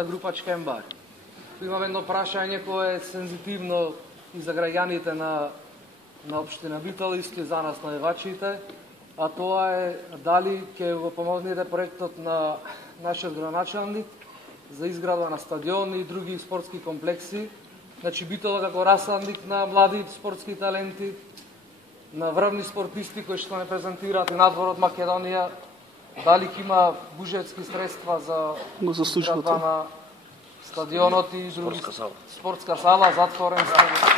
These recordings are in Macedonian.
Група Чкембар. Имаме едно прашање кое е сензитивно и за граѓаните на општина Битола, исто и за нас највачите, а тоа е дали ќе го помогнете проектот на нашиот градоначалник за изградба на стадиони и други спортски комплекси. Значи Битола како расадник на млади спортски таленти, на врвни спортисти кои што не презентираат и надвор од Македонија, дали ќе има буџетски средства за изградба на стадионот и други спортска сала, затворен стадион.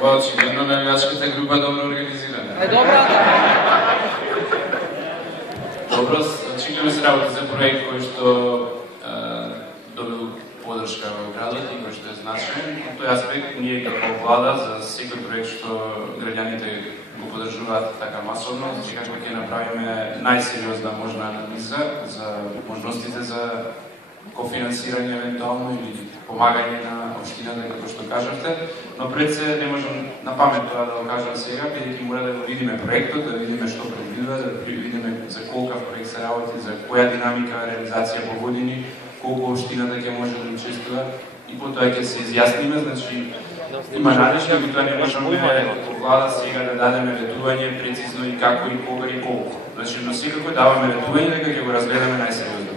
Ова очигледно навијачката група е добро организирана. Добра. Добро, очигледно се работи за проект кој што добил подршка во градот и кој што е значаен. Во тој аспект ние како влада за секој проект што граѓаните го поддржуваат така масовно, значи како ќе направиме најсериозна можна анализа за можностите за кофинансирање евентуално или помагање на општината, како што кажавте, но пред се не можам на памет тоа да го кажам сега, бидејќи мора да го видиме проектот, да видиме што предвидува, да видиме за колкав проект се работи, за која динамика реализација по години, колку општината ќе може да учествува и потоа ќе се изјасниме, значи има надежда, и тоа не можеме како влада сега да дадеме ветување прецизно и како и кога и колку. Значи, но секако даваме ветување дека ќе го разгледаме најсериозно.